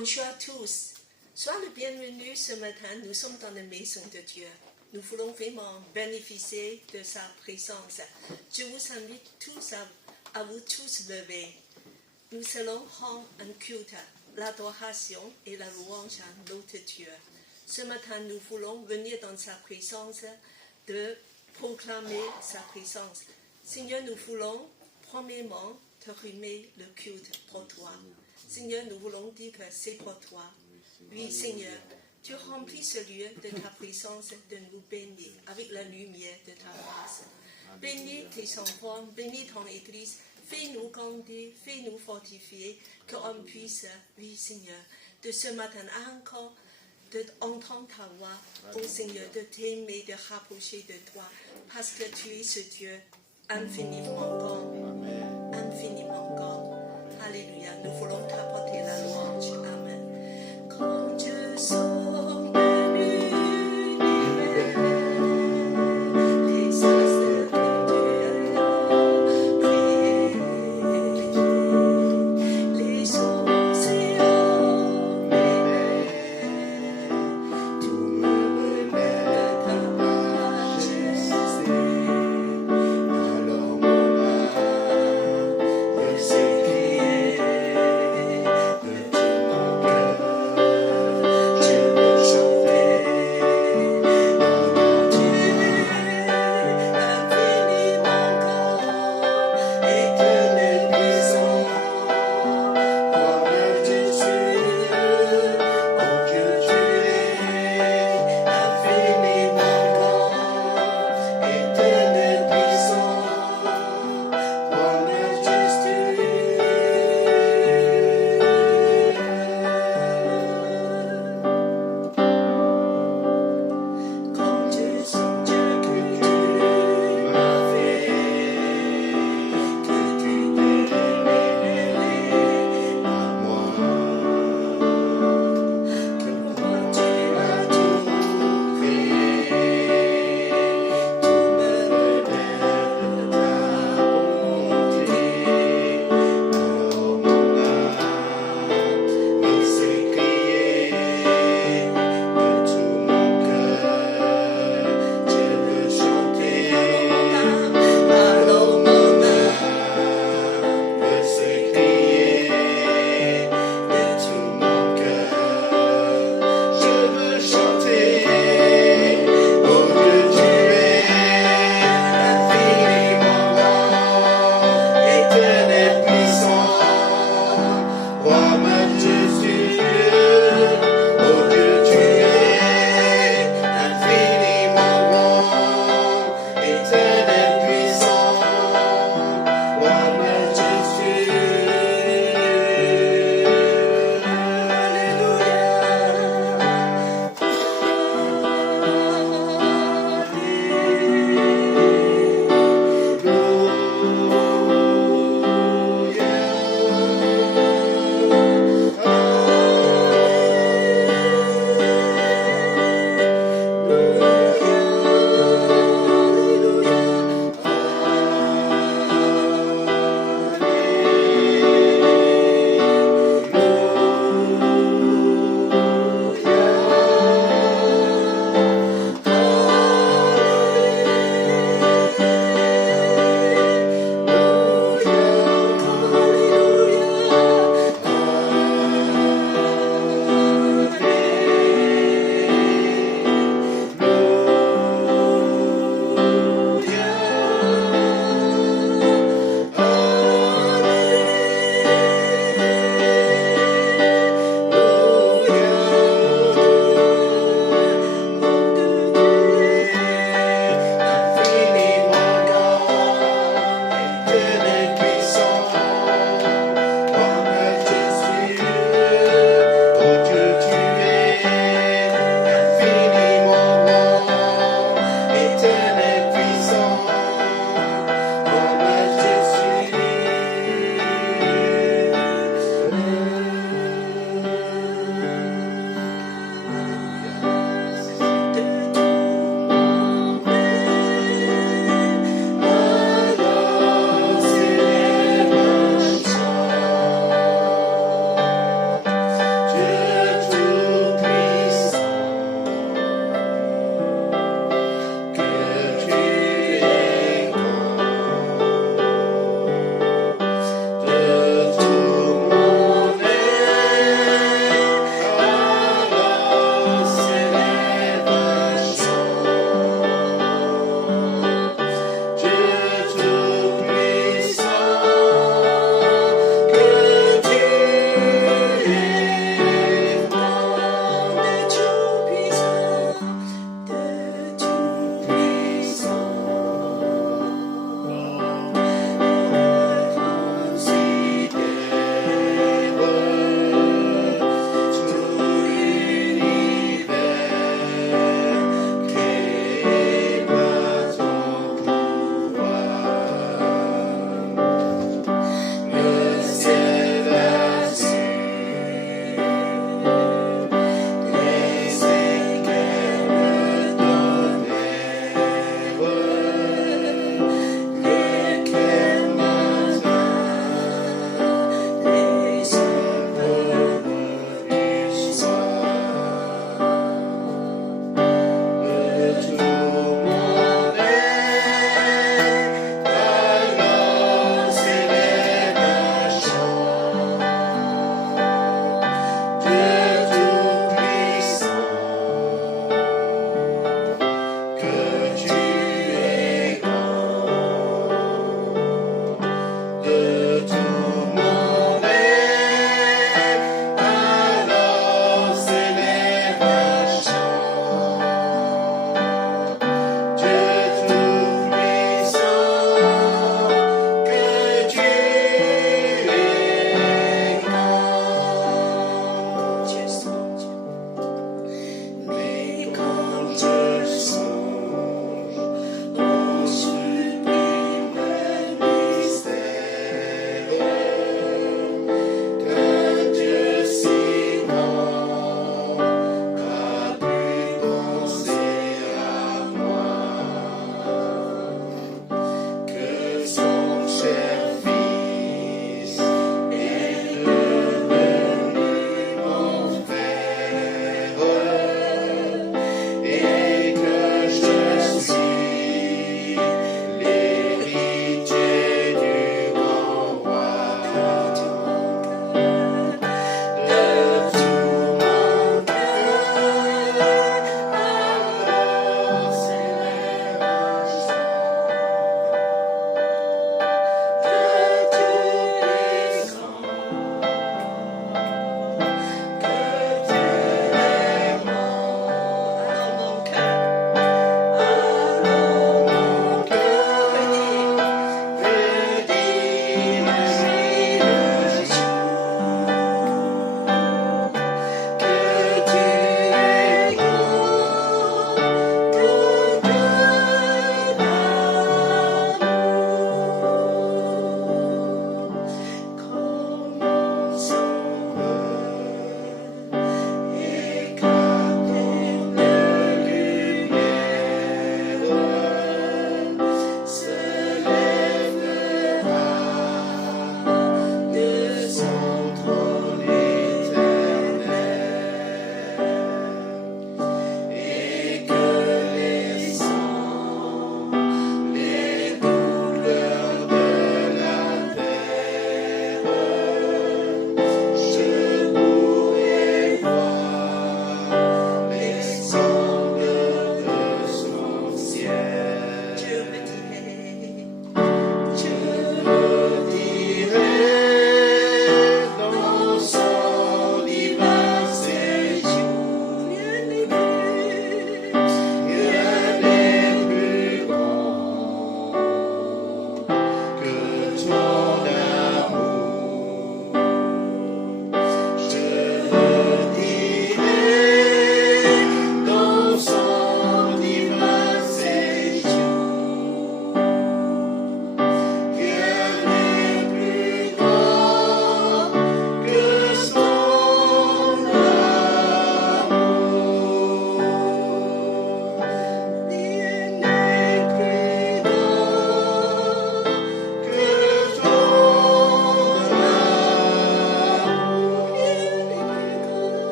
Bonjour à tous. Sois le bienvenu ce matin. Nous sommes dans la maison de Dieu. Nous voulons vraiment bénéficier de sa présence. Je vous invite tous à vous tous lever. Nous allons rendre un culte, l'adoration et la louange à notre Dieu. Ce matin, nous voulons venir dans sa présence de proclamer sa présence. Seigneur, nous voulons premièrement te remettre le culte pour toi. Seigneur, nous voulons dire que c'est pour toi. Oui, Seigneur, tu remplis ce lieu de ta présence, de nous bénir avec la lumière de ta face. Bénis tes enfants, bénis ton Église, fais-nous grandir, fais-nous fortifier, qu'on puisse, oui, Seigneur, de ce matin encore, d'entendre ta voix, ô Seigneur, de t'aimer, de rapprocher de toi, parce que tu es ce Dieu infiniment grand, infiniment grand. Alléluia, nous voulons t'apporter la louange. Amen. Quand Dieu sauve l'univers, les astres que tu as créés, les océans, les mers, tout me relève de ta majesté. Alors mon âme ne s'écrie.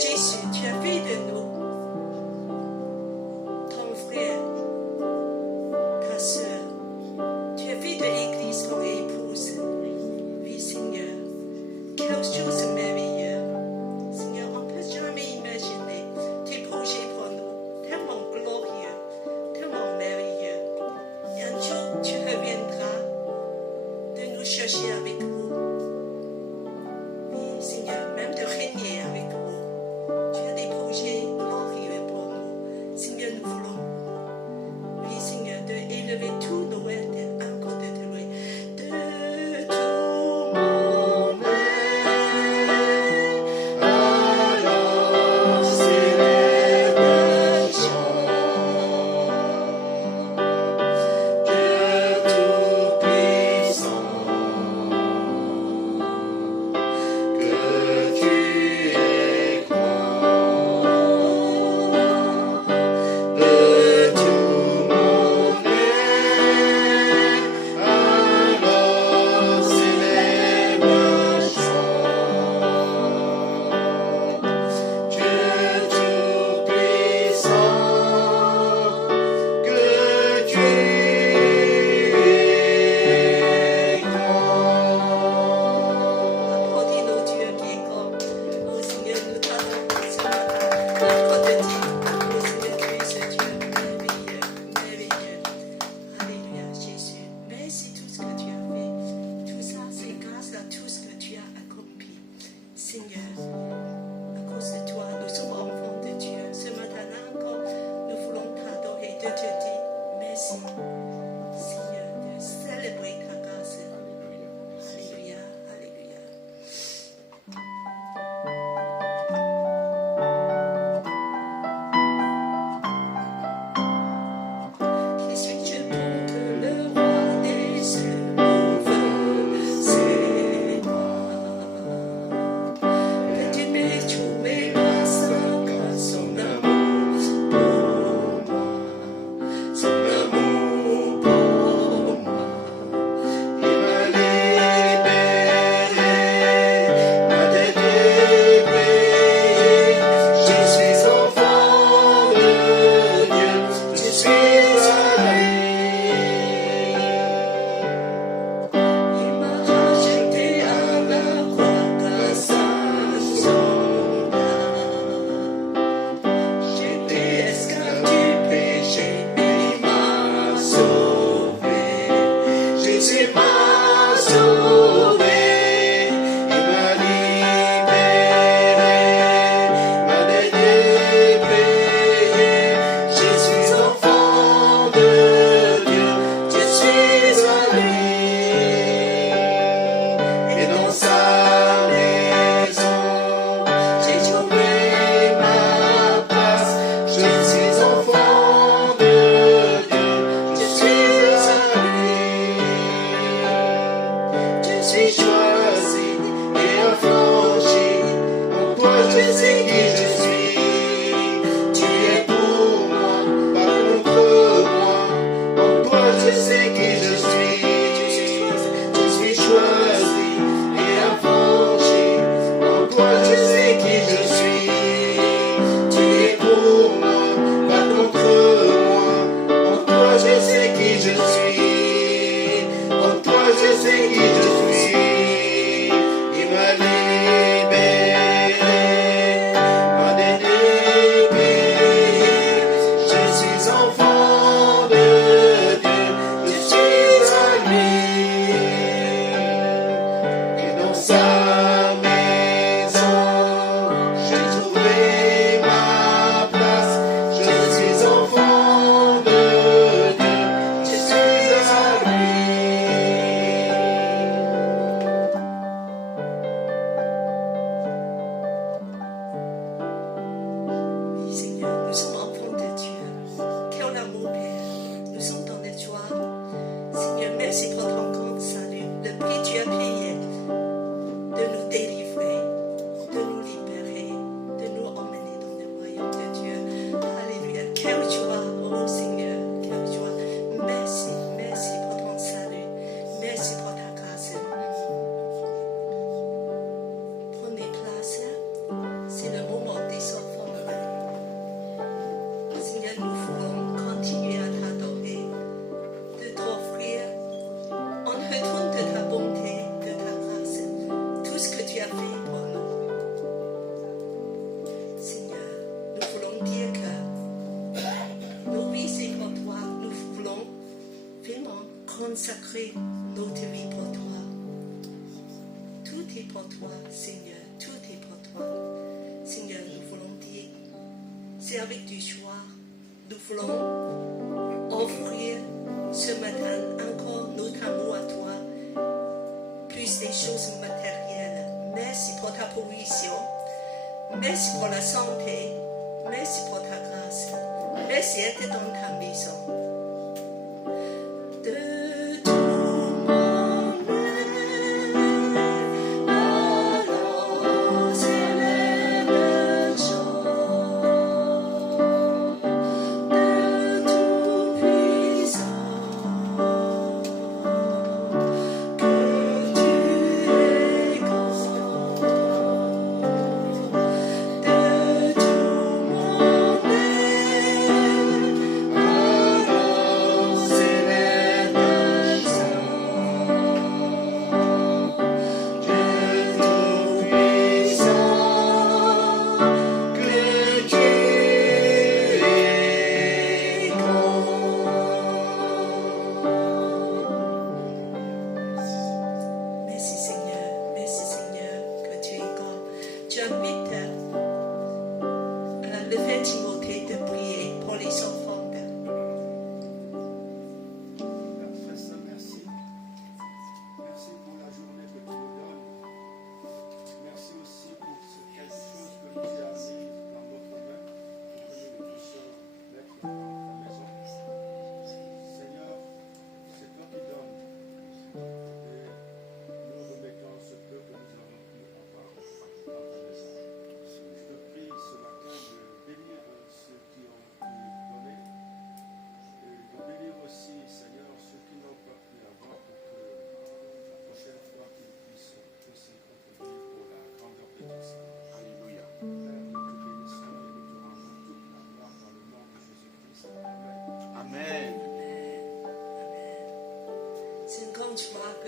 Jésus, tu as fait de nous ton frère, ta soeur. Tu as fait de l'Église ton épouse. Oui, Seigneur. Quelle chose merveilleuse. Seigneur, on ne peut jamais imaginer tes projets pour nous. Tellement glorieux, tellement merveilleux. Et un jour, tu reviendras de nous chercher avec vous. Oui, Seigneur, même de régner avec vous. Tu es consacrer notre vie pour toi. Tout est pour toi, Seigneur, tout est pour toi. Seigneur, nous voulons dire, c'est avec du choix, nous voulons offrir ce matin encore notre amour à toi, plus des choses matérielles. Merci pour ta provision, merci pour la santé, merci pour ta grâce, merci d'être dans ta maison.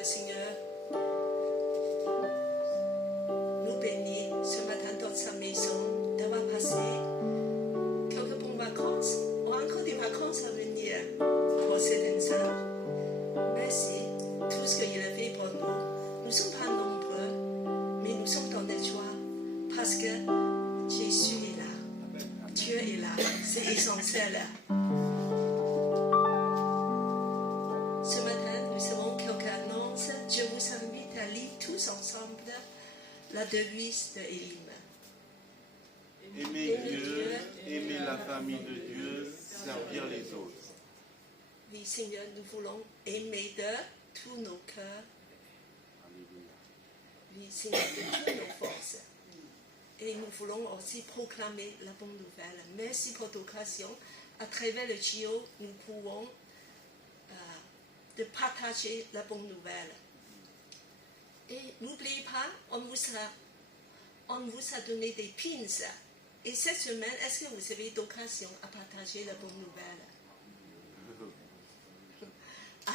Seigneur, nous bénis ce matin dans sa maison d'avoir passé quelques bonnes vacances, ou encore des vacances à venir pour certaines sœurs. Merci, tout ce qu'il a fait pour nous. Nous ne sommes pas nombreux, mais nous sommes dans la joie parce que Jésus est là, Dieu est là, c'est essentiel. Ce matin, nous avons quelques annonces. Je vous invite à lire tous ensemble la devise de Élim. Aimer Dieu, aimer la famille de Dieu, servir les autres. Oui, Seigneur, nous voulons aimer de tous nos cœurs. Oui, Seigneur, de toutes nos forces. Et nous voulons aussi proclamer la bonne nouvelle. Merci pour l'occasion. À travers le JO, nous pouvons de partager la bonne nouvelle. Et n'oubliez pas, on vous a donné des pins. Et cette semaine, est-ce que vous avez l'occasion à partager la bonne nouvelle?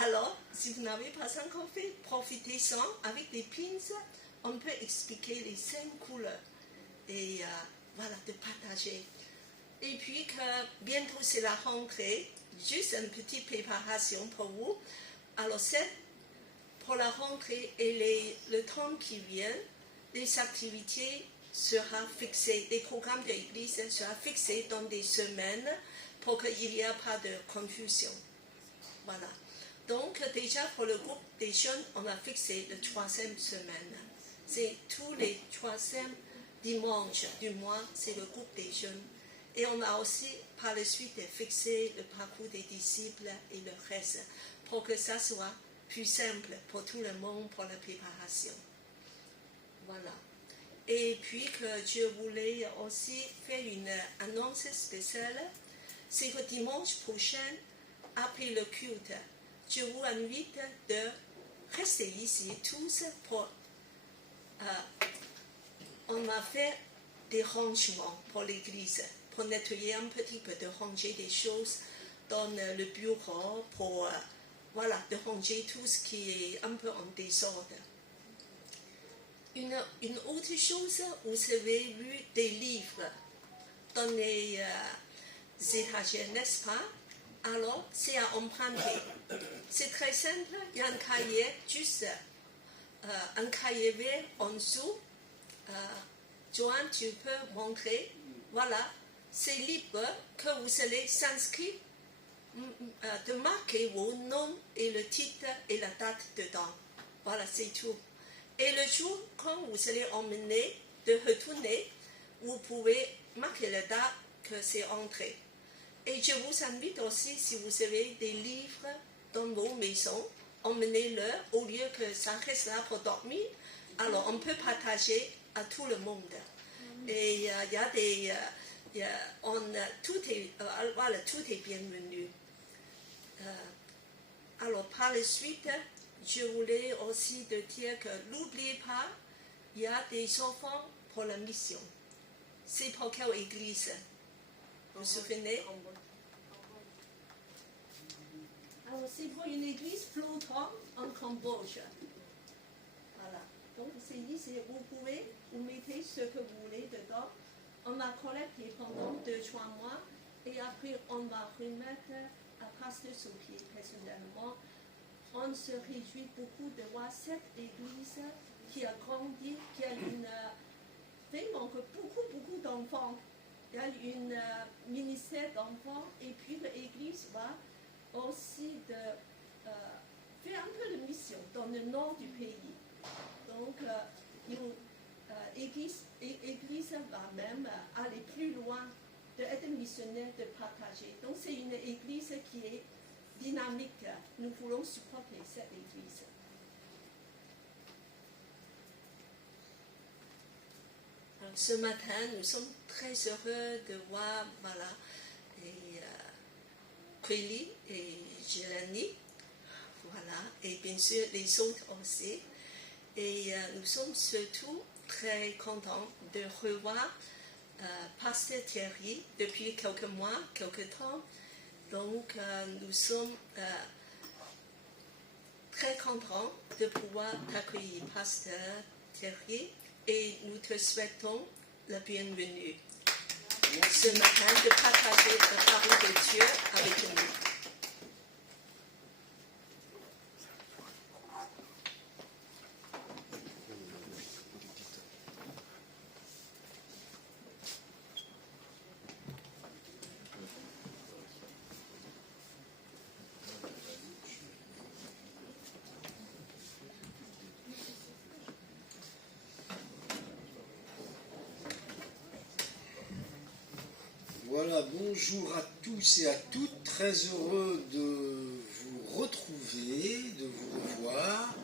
Alors, si vous n'avez pas encore fait, profitez-en. Avec des pins, on peut expliquer les 5 couleurs. Et voilà, de partager. Et puis que bientôt c'est la rentrée, juste une petite préparation pour vous. Alors, pour la rentrée et le temps qui vient, les activités seront fixées, les programmes de l'église seront fixés dans des semaines pour qu'il n'y ait pas de confusion. Voilà. Donc, déjà pour le groupe des jeunes, on a fixé la 3e semaine. C'est tous les 3e dimanches du mois, c'est le groupe des jeunes. Et on a aussi, par la suite, fixé le parcours des disciples et le reste, pour que ça soit plus simple pour tout le monde, pour la préparation. Voilà. Et puis que je voulais aussi faire une annonce spéciale. C'est que dimanche prochain, après le culte, je vous invite de rester ici tous pour... on a fait des rangements pour l'église, pour nettoyer un petit peu, de ranger des choses dans le bureau, pour voilà, de ranger tout ce qui est un peu en désordre. Une autre chose, vous avez vu des livres dans les étagères, n'est-ce pas? Alors, c'est à emprunter. C'est très simple. Il y a un cahier, juste un cahier vert en dessous. Joanne, tu peux montrer. Voilà, c'est libre que vous allez s'inscrire, de marquer vos noms et le titre et la date dedans. Voilà, c'est tout. Et le jour, quand vous allez emmener, de retourner, vous pouvez marquer la date que c'est entré. Et je vous invite aussi, si vous avez des livres dans vos maisons, emmenez-le au lieu que ça reste là pour dormir. Alors, on peut partager à tout le monde. Et il y a des... tout est bienvenu. Alors, par la suite, je voulais aussi te dire que n'oubliez pas, il y a des enfants pour la mission. C'est pour quelle église? Vous vous souvenez? Alors, c'est pour une église flottante en Cambodge. Voilà. Donc, c'est ici, vous mettez ce que vous voulez dedans. On a collecté pendant 2-3 mois et après, on va remettre à Pasteur Sophie personnellement. On se réjouit beaucoup de voir cette église qui a grandi, qui a vraiment beaucoup d'enfants. Il y a une ministère d'enfants et puis l'église va aussi faire un peu de mission dans le nord du pays. Donc, l'église va même aller plus loin, d'être missionnaire, de partager. Donc, c'est une église qui est dynamique. Nous voulons supporter cette église. Alors, ce matin, nous sommes très heureux de voir, voilà, Kelly et Jelani, voilà, et bien sûr les autres aussi. Et nous sommes surtout très contents de revoir Pasteur Thierry depuis quelques mois, quelques temps. Donc nous sommes très contents de pouvoir t'accueillir, Pasteur Thierry, et nous te souhaitons la bienvenue ce matin de partager la parole de Dieu avec nous. Voilà, bonjour à tous et à toutes, très heureux de vous retrouver, de vous revoir.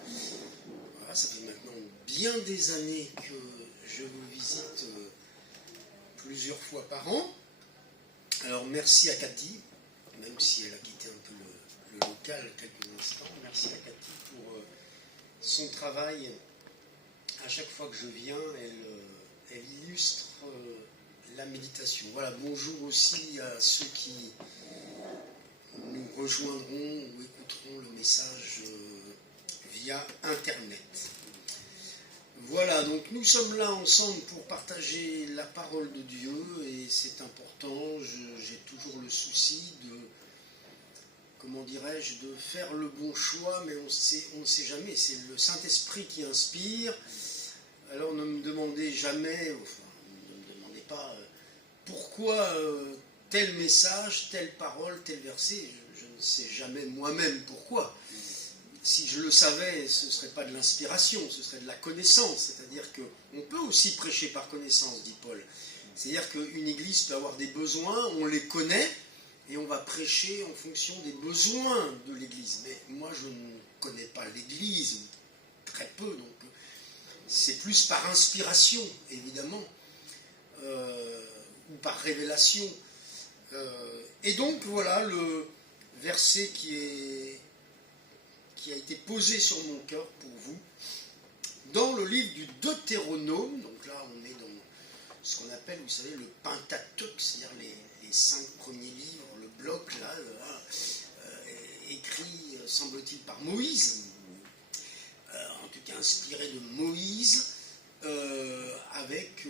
Voilà, ça fait maintenant bien des années que je vous visite plusieurs fois par an. Alors merci à Cathy, même si elle a quitté un peu le local quelques instants, merci à Cathy pour son travail. À chaque fois que je viens, elle illustre la méditation. Voilà, bonjour aussi à ceux qui nous rejoindront ou écouteront le message via Internet. Voilà, donc nous sommes là ensemble pour partager la parole de Dieu et c'est important. J'ai toujours le souci de, comment dirais-je, de faire le bon choix, mais on ne sait jamais. C'est le Saint-Esprit qui inspire. Alors ne me demandez jamais, enfin, ne me demandez pas pourquoi tel message, telle parole, tel verset. Je ne sais jamais moi-même pourquoi. Si je le savais, ce ne serait pas de l'inspiration, ce serait de la connaissance. C'est-à-dire qu'on peut aussi prêcher par connaissance, dit Paul. C'est-à-dire qu'une église peut avoir des besoins, on les connaît, et on va prêcher en fonction des besoins de l'église. Mais moi, je ne connais pas l'église, très peu, donc c'est plus par inspiration, évidemment, ou par révélation. Et donc, voilà le verset qui a été posé sur mon cœur pour vous, dans le livre du Deutéronome. Donc là, on est dans ce qu'on appelle, vous savez, le Pentateuque, c'est-à-dire les 5 premiers livres, le bloc, là, écrit, semble-t-il, par Moïse, en tout cas inspiré de Moïse, avec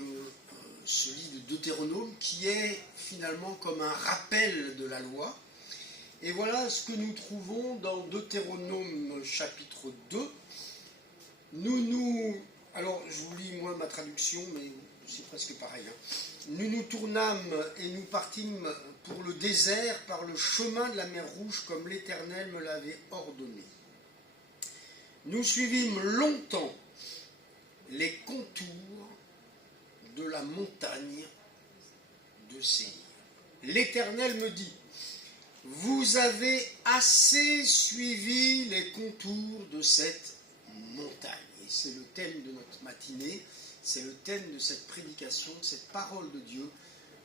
ce livre de Deutéronome qui est finalement comme un rappel de la loi, Et voilà ce que nous trouvons dans Deutéronome chapitre 2. Alors je vous lis moi ma traduction, mais c'est presque pareil. Nous nous tournâmes et nous partîmes pour le désert par le chemin de la mer Rouge comme l'Éternel me l'avait ordonné. Nous suivîmes longtemps les contours de la montagne de Séir. L'Éternel me dit, vous avez assez suivi les contours de cette montagne. Et c'est le thème de notre matinée, c'est le thème de cette prédication, de cette parole de Dieu.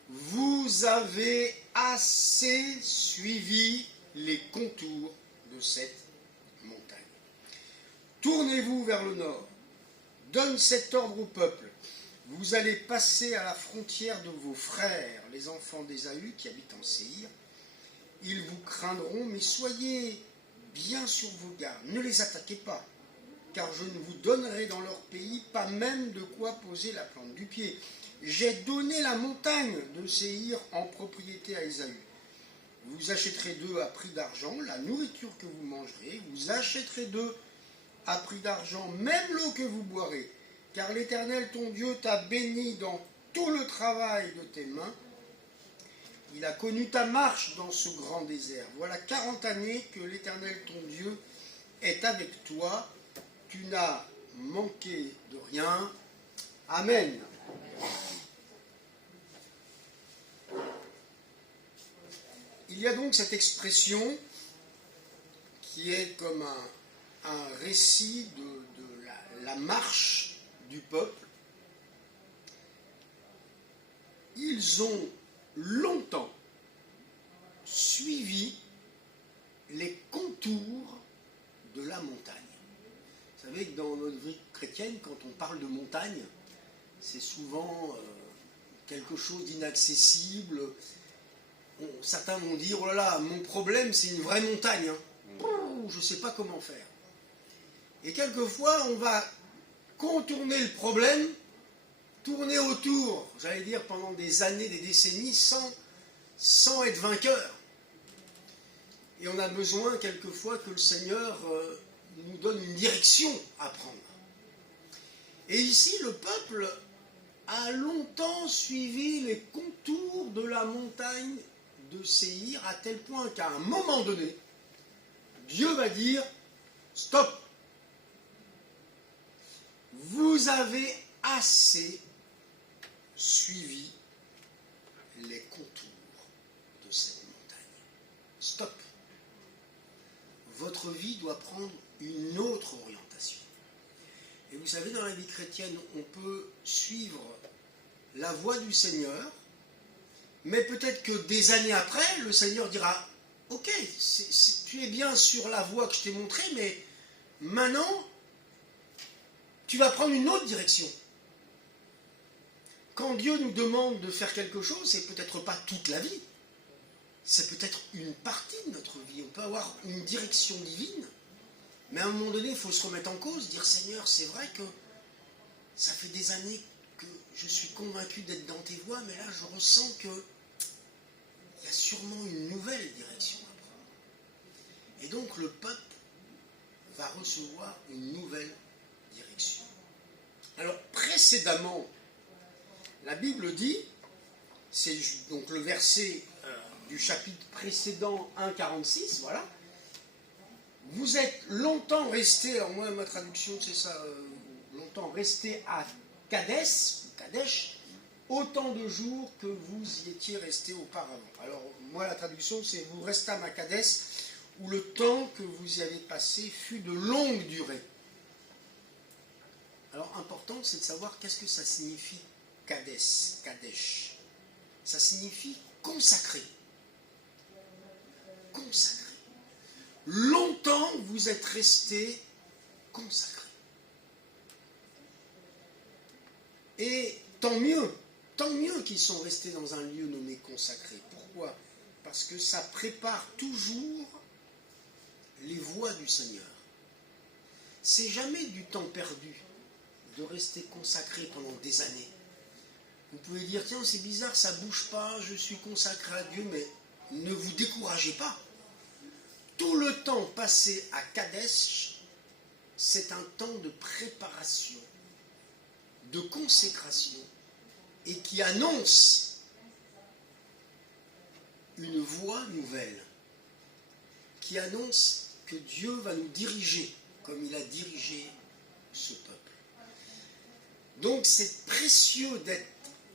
Vous avez assez suivi les contours de cette montagne. Tournez-vous vers le nord. Donne cet ordre au peuple. Vous allez passer à la frontière de vos frères, les enfants d'Ésaü qui habitent en Séir. Ils vous craindront, mais soyez bien sur vos gardes. Ne les attaquez pas, car je ne vous donnerai dans leur pays pas même de quoi poser la plante du pied. J'ai donné la montagne de Séir en propriété à Ésaü. Vous achèterez d'eux à prix d'argent la nourriture que vous mangerez. Vous achèterez d'eux à prix d'argent même l'eau que vous boirez. Car l'Éternel, ton Dieu, t'a béni dans tout le travail de tes mains. Il a connu ta marche dans ce grand désert. Voilà 40 années que l'Éternel, ton Dieu, est avec toi. Tu n'as manqué de rien. Amen. Il y a donc cette expression qui est comme un récit de la marche du peuple. Ils ont longtemps suivi les contours de la montagne. Vous savez que dans notre vie chrétienne, quand on parle de montagne, c'est souvent quelque chose d'inaccessible. Certains vont dire, oh là là, mon problème c'est une vraie montagne. Je ne sais pas comment faire. Et quelquefois, on va contourner le problème, tourner autour, j'allais dire pendant des années, des décennies, sans être vainqueur. Et on a besoin quelquefois que le Seigneur nous donne une direction à prendre. Et ici, le peuple a longtemps suivi les contours de la montagne de Séir, à tel point qu'à un moment donné, Dieu va dire « Stop ! Vous avez assez suivi les contours de cette montagne. Stop. Votre vie doit prendre une autre orientation. » Et vous savez, dans la vie chrétienne, on peut suivre la voie du Seigneur, mais peut-être que des années après, le Seigneur dira « Ok, tu es bien sur la voie que je t'ai montrée, mais maintenant, tu vas prendre une autre direction. » Quand Dieu nous demande de faire quelque chose, c'est peut-être pas toute la vie, c'est peut-être une partie de notre vie. On peut avoir une direction divine, mais à un moment donné, il faut se remettre en cause, dire « Seigneur, c'est vrai que ça fait des années que je suis convaincu d'être dans tes voies, mais là, je ressens que il y a sûrement une nouvelle direction à prendre. » Et donc, le peuple va recevoir une nouvelle direction. Alors, précédemment, la Bible dit, c'est donc le verset du chapitre précédent 1,46, voilà. Vous êtes longtemps resté, alors moi ma traduction c'est ça, longtemps resté à Kadesh, autant de jours que vous y étiez resté auparavant. Alors moi la traduction c'est vous restâmes à Kadesh, où le temps que vous y avez passé fut de longue durée. Alors important c'est de savoir qu'est-ce que ça signifie Kadesh. Ça signifie consacré. Consacré. Longtemps vous êtes resté consacré. Et tant mieux qu'ils sont restés dans un lieu nommé consacré. Pourquoi ? Parce que ça prépare toujours les voies du Seigneur. C'est jamais du temps perdu de rester consacré pendant des années. Vous pouvez dire, tiens, c'est bizarre, ça ne bouge pas, je suis consacré à Dieu, mais ne vous découragez pas. tout le temps passé à Kadesh, c'est un temps de préparation, de consécration, et qui annonce une voie nouvelle, qui annonce que Dieu va nous diriger comme il a dirigé ce peuple. Donc c'est précieux d'être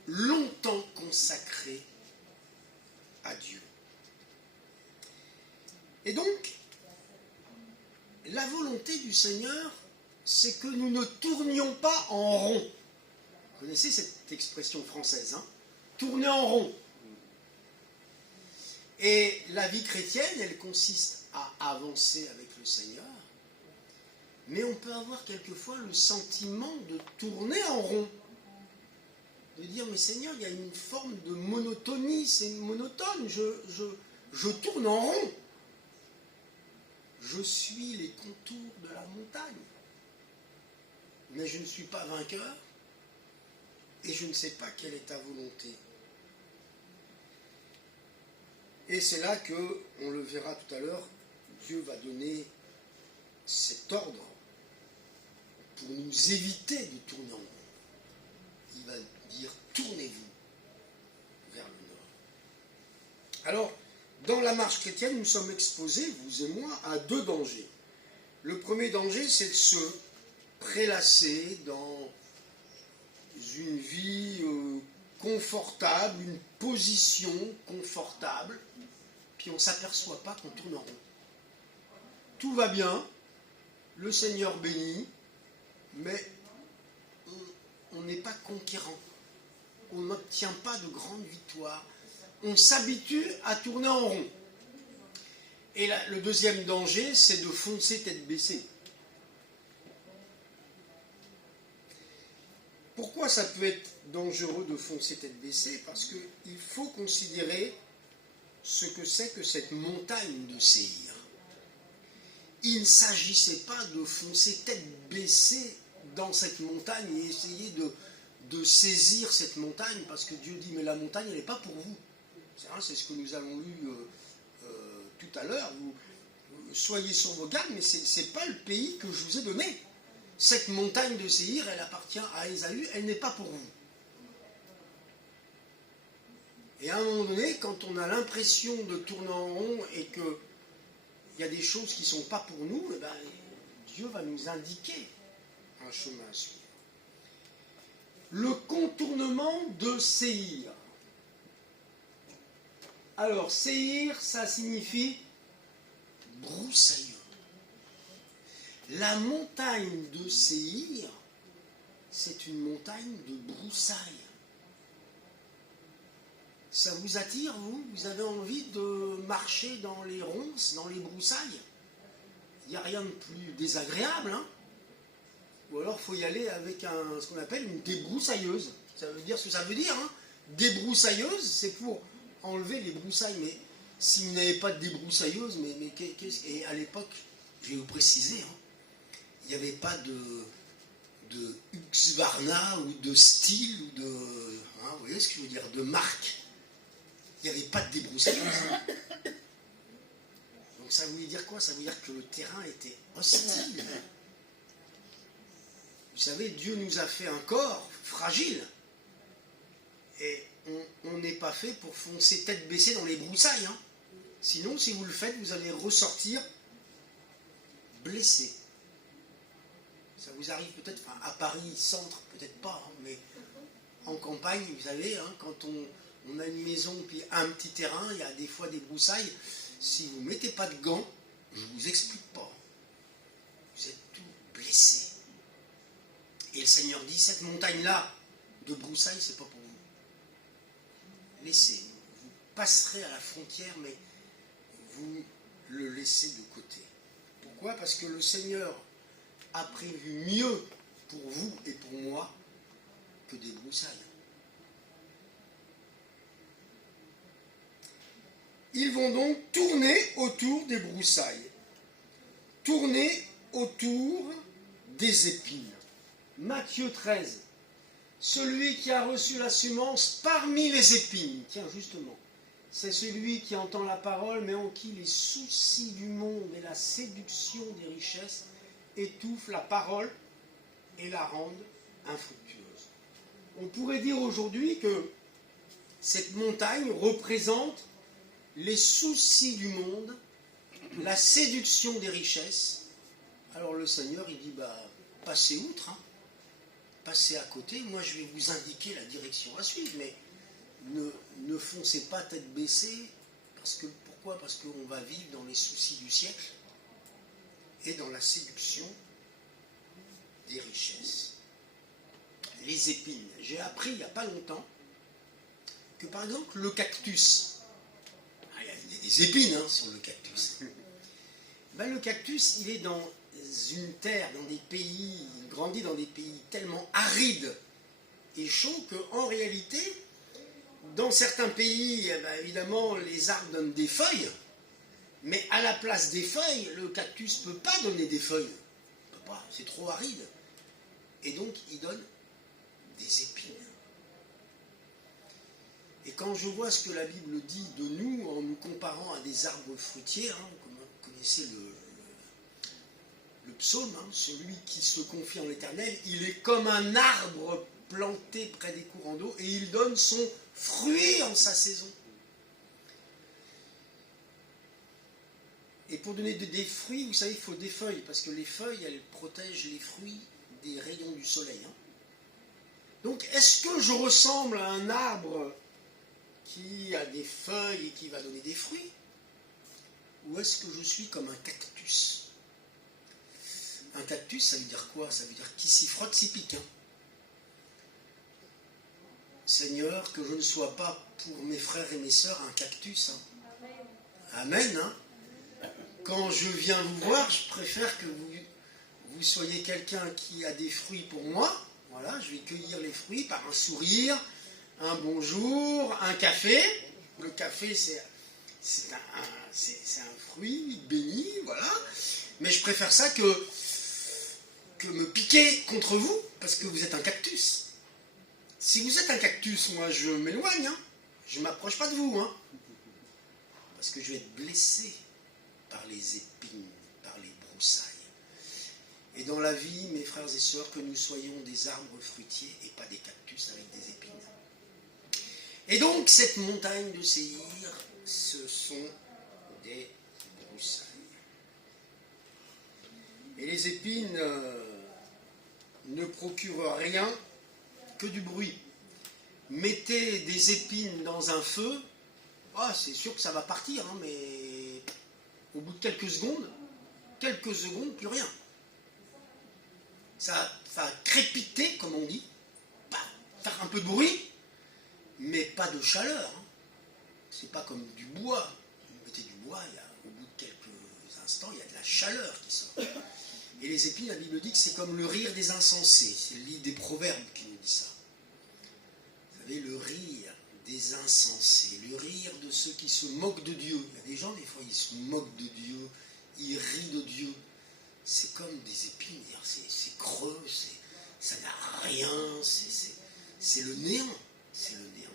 longtemps consacré à Dieu. Et donc, la volonté du Seigneur, c'est que nous ne tournions pas en rond. Vous connaissez cette expression française, hein? Tourner en rond. Et la vie chrétienne, elle consiste à avancer avec le Seigneur, mais on peut avoir quelquefois le sentiment de tourner en rond. De dire, mais Seigneur, il y a une forme de monotonie, c'est monotone, je tourne en rond. Je suis les contours de la montagne, mais je ne suis pas vainqueur et je ne sais pas quelle est ta volonté. Et c'est là que, on le verra tout à l'heure, Dieu va donner cet ordre pour nous éviter de tourner en rond. Il va dire, tournez-vous vers le nord. Alors, dans la marche chrétienne, nous sommes exposés, vous et moi, à deux dangers. Le premier danger, c'est de se prélasser dans une vie confortable, une position confortable, puis on ne s'aperçoit pas qu'on tourne en rond. Tout va bien, le Seigneur bénit, mais on n'est pas conquérant. On n'obtient pas de grandes victoires. On s'habitue à tourner en rond. Et là, le deuxième danger, c'est de foncer tête baissée. Pourquoi ça peut être dangereux de foncer tête baissée? Parce qu'il faut considérer ce que c'est que cette montagne de Séhir. Il ne s'agissait pas de foncer tête baissée dans cette montagne et essayer de saisir cette montagne, parce que Dieu dit, mais la montagne, elle n'est pas pour vous. C'est ce que nous avons lu tout à l'heure. Vous soyez sur vos gardes, mais ce n'est pas le pays que je vous ai donné. Cette montagne de Séhir, elle appartient à Ésaü, elle n'est pas pour vous. Et à un moment donné, quand on a l'impression de tourner en rond et qu'il y a des choses qui ne sont pas pour nous, eh ben, Dieu va nous indiquer un chemin à suivre. Le contournement de Séhir. Alors, Séhir, ça signifie broussailleux. La montagne de Séhir, c'est une montagne de broussailles. Ça vous attire, vous? Vous avez envie de marcher dans les ronces, dans les broussailles? Il n'y a rien de plus désagréable, hein? Ou alors il faut y aller avec ce qu'on appelle une débroussailleuse. Ça veut dire ce que ça veut dire, hein? Débroussailleuse, c'est pour enlever les broussailles. Mais si vous n'avez pas de débroussailleuse, et à l'époque, je vais vous préciser, hein, il n'y avait pas de Husqvarna ou de Stihl ou de, hein, vous voyez ce que je veux dire, de marque. Il n'y avait pas de débroussailleuse. Donc ça voulait dire quoi? Ça veut dire que le terrain était hostile. Vous savez, Dieu nous a fait un corps fragile. Et on n'est pas fait pour foncer tête baissée dans les broussailles. Hein. Sinon, si vous le faites, vous allez ressortir blessé. Ça vous arrive peut-être, enfin, à Paris, centre, peut-être pas, hein, mais en campagne, vous savez, hein, quand on a une maison puis un petit terrain, il y a des fois des broussailles. Si vous ne mettez pas de gants, je ne vous explique pas. Vous êtes tout blessé. Et le Seigneur dit, cette montagne-là de broussailles, c'est pas pour vous. Laissez. Vous passerez à la frontière, mais vous le laissez de côté. Pourquoi? Parce que le Seigneur a prévu mieux pour vous et pour moi que des broussailles. Ils vont donc tourner autour des broussailles, tourner autour des épines. Matthieu 13, celui qui a reçu la semence parmi les épines, tiens justement, c'est celui qui entend la parole, mais en qui les soucis du monde et la séduction des richesses étouffent la parole et la rendent infructueuse. On pourrait dire aujourd'hui que cette montagne représente les soucis du monde, la séduction des richesses. Alors le Seigneur, il dit, passez outre, hein. Passez à côté, moi je vais vous indiquer la direction à suivre, mais ne foncez pas tête baissée, pourquoi ? Parce qu'on va vivre dans les soucis du siècle et dans la séduction des richesses. Les épines. J'ai appris il n'y a pas longtemps que par exemple le cactus, il y a des épines sur le cactus. Le cactus, il est dans une terre, dans des pays, il grandit dans des pays tellement arides et chauds qu'en réalité, dans certains pays, évidemment, les arbres donnent des feuilles, mais à la place des feuilles, le cactus ne peut pas donner des feuilles. Il peut pas, c'est trop aride. Et donc, il donne des épines. Et quand je vois ce que la Bible dit de nous, en nous comparant à des arbres fruitiers, comme vous connaissez le psaume, celui qui se confie en l'Éternel, il est comme un arbre planté près des courants d'eau et il donne son fruit en sa saison. Et pour donner des fruits, vous savez, il faut des feuilles, parce que les feuilles, elles protègent les fruits des rayons du soleil. Donc, est-ce que je ressemble à un arbre qui a des feuilles et qui va donner des fruits? Ou est-ce que je suis comme un cactus? Un cactus, ça veut dire quoi? Ça veut dire qui s'y frotte, s'y pique. Seigneur, que je ne sois pas pour mes frères et mes sœurs un cactus. Amen. Quand je viens vous voir, je préfère que vous soyez quelqu'un qui a des fruits pour moi. Voilà, je vais cueillir les fruits par un sourire, un bonjour, un café. Le café, c'est un fruit béni, voilà. Mais je préfère ça que me piquer contre vous, parce que vous êtes un cactus. Si vous êtes un cactus, moi je m'éloigne, je ne m'approche pas de vous, parce que je vais être blessé par les épines, par les broussailles. Et dans la vie, mes frères et sœurs, que nous soyons des arbres fruitiers et pas des cactus avec des épines. Et donc, cette montagne de Séir, ce sont des broussailles. Et les épines ne procurent rien que du bruit. Mettez des épines dans un feu, c'est sûr que ça va partir, mais au bout de quelques secondes, plus rien. Ça va crépiter, comme on dit, faire un peu de bruit, mais pas de chaleur. C'est pas comme du bois. Vous mettez du bois, au bout de quelques instants, il y a de la chaleur qui sort. Et les épines, la Bible dit que c'est comme le rire des insensés. C'est le livre des Proverbes qui nous dit ça. Vous savez, le rire des insensés, le rire de ceux qui se moquent de Dieu. Il y a des gens, des fois, ils se moquent de Dieu, ils rient de Dieu. C'est comme des épines, c'est creux, ça n'a rien, c'est le néant. C'est le néant.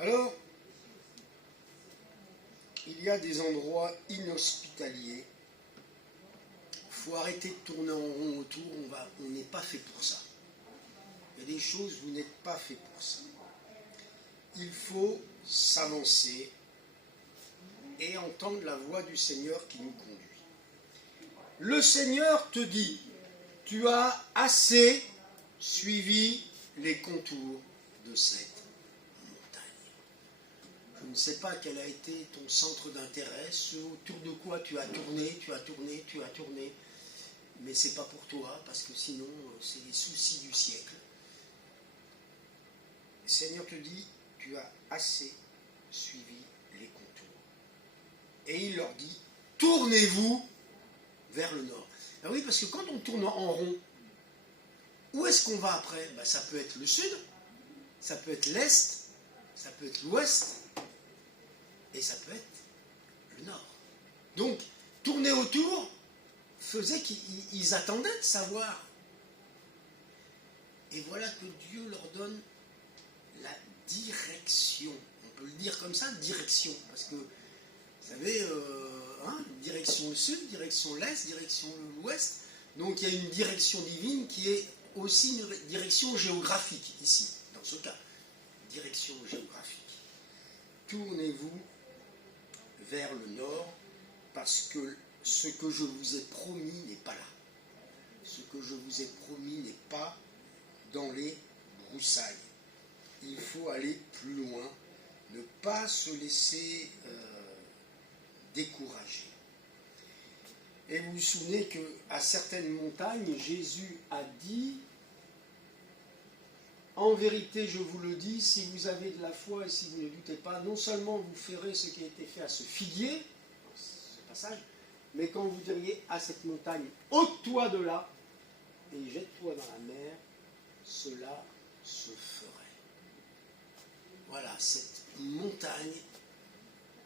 Alors, il y a des endroits inhospitaliers. Il faut arrêter de tourner en rond autour, on n'est pas fait pour ça. Il y a des choses, vous n'êtes pas fait pour ça. Il faut s'avancer et entendre la voix du Seigneur qui nous conduit. Le Seigneur te dit, tu as assez suivi les contours de cette montagne. Je ne sais pas quel a été ton centre d'intérêt, ce autour de quoi tu as tourné, mais ce n'est pas pour toi, parce que sinon, c'est les soucis du siècle. Le Seigneur te dit, tu as assez suivi les contours. Et il leur dit, tournez-vous vers le nord. Ah oui, parce que quand on tourne en rond, où est-ce qu'on va après? Ça peut être le sud, ça peut être l'est, ça peut être l'ouest, et ça peut être le nord. Donc, tourner autour faisait qu'ils attendaient de savoir. Et voilà que Dieu leur donne la direction. On peut le dire comme ça, direction. Parce que, vous savez, direction sud, direction l'est, direction l'ouest. Donc il y a une direction divine qui est aussi une direction géographique, ici, dans ce cas. Direction géographique. Tournez-vous vers le nord, parce que ce que je vous ai promis n'est pas là. Ce que je vous ai promis n'est pas dans les broussailles. Il faut aller plus loin, ne pas se laisser décourager. Et vous vous souvenez qu'à certaines montagnes, Jésus a dit, en vérité, je vous le dis, si vous avez de la foi et si vous ne doutez pas, non seulement vous ferez ce qui a été fait à ce figuier, dans ce passage, mais quand vous diriez à cette montagne, ôte-toi de là et jette-toi dans la mer, cela se ferait. Voilà, cette montagne,